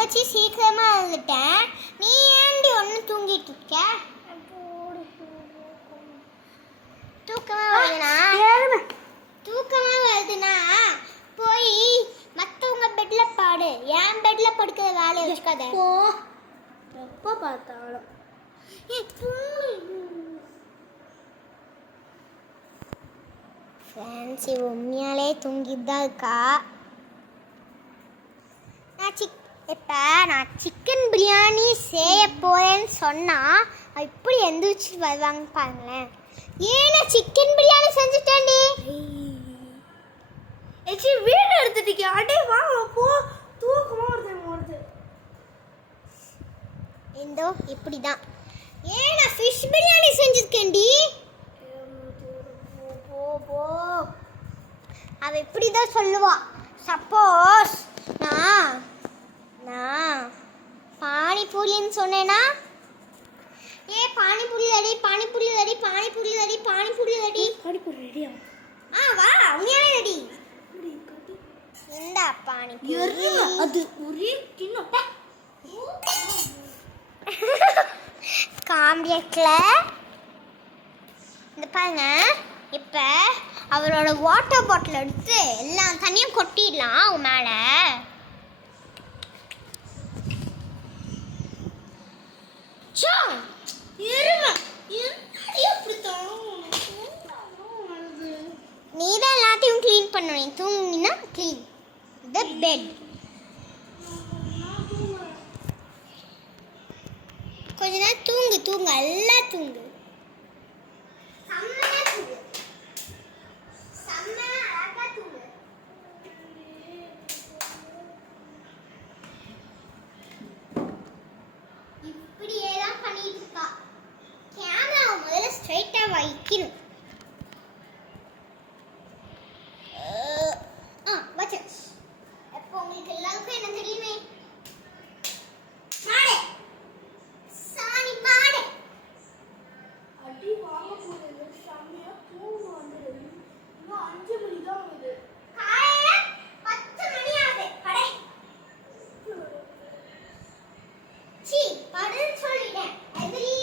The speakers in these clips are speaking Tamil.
வச்சு சீக்கிரமா எழுந்துட்டேன். நீ ஏன்டி ஒன்னும் தூங்கிட்டு இருக்க? தூக்கமா வருதுன்னா போய் மற்றவங்க பெட்ல பாடு. என் பெட்ல படுக்கிற வேலையை வச்சுக்காத. எப்போ பார்த்தாலும் ஃபேன்சி உண்மையாலே தூங்கிட்டு தான் இருக்கா. நான் சிக்கன் பிரியாணி செய்ய போறேன்னு சொன்னா இப்படி எந்திரிச்சு வருவாங்க பாருங்களேன். ஏன்னா சிக்கன் பிரியாணி செஞ்சுட்டேன்டி. வீடு எடுத்துட்டீங்க. அடே வாங்க போ, தூக்கமா வருது. இந்தோ இப்படிதான். ஏன்னா ஃபிஷ் பிரியாணி செஞ்சிருக்கேன்டி. போ அவ இப்படிதான் சொல்லுவா. சப்போஸ் நான் பானிபூரின்னு சொன்னேன்னா, panipuri ready, panipuri ready, panipuri ready, panipuri ready. Panipuri ரெடியா? வா உண்மையாலே ரெடி. இந்த பானிபூரி அது ஒரே கிண்ணம் காம்பியட்ல இந்த பாருங்க. இப்போ அவரோட வாட்டர் பாட்டில் எடுத்து எல்லா தண்ணியும் கொட்டிடலாம் அவன் மேலே. நீதான் எல்லாத்தையும் க்ளீன் பண்ணணும். தூங்கினா க்ளீன் த பெட். கொஞ்ச நேரம் தூங்கு எல்லாம் தூங்கு. இப்படியே தான் பண்ணிட்டு இருக்கா. கேமரா முதல்ல ஸ்ட்ரைட்டா வைக்கணும். எப்போ உங்களுக்கு எல்லாருக்கும் என்ன தெரியுமே, மாடே சாணி மாடே. அடி வாங்க போறது சாமியா தூங்க வந்துடுது. இன்னும் 5 மணி தான் ஆகுது. காலையில 10 மணி ஆகுது. படே சீ படுன்னு சொல்லிட்டேன். எதிரி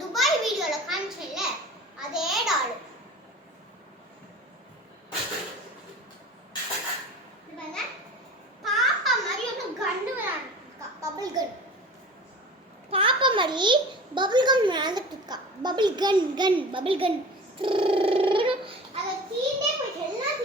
துபாய் வீடியோல காமிச்சேன்ல அதே டால். பாப்பா மாதிரி ஒரு கண்டு வரான். பபிள் கன் பாப்பா மாதிரி பபிள் கம் விளையாண்டுட்டு இருக்கா. பபிள் கன் பபிள் கன் அதை தீண்டே போயிட்டு எல்லாம்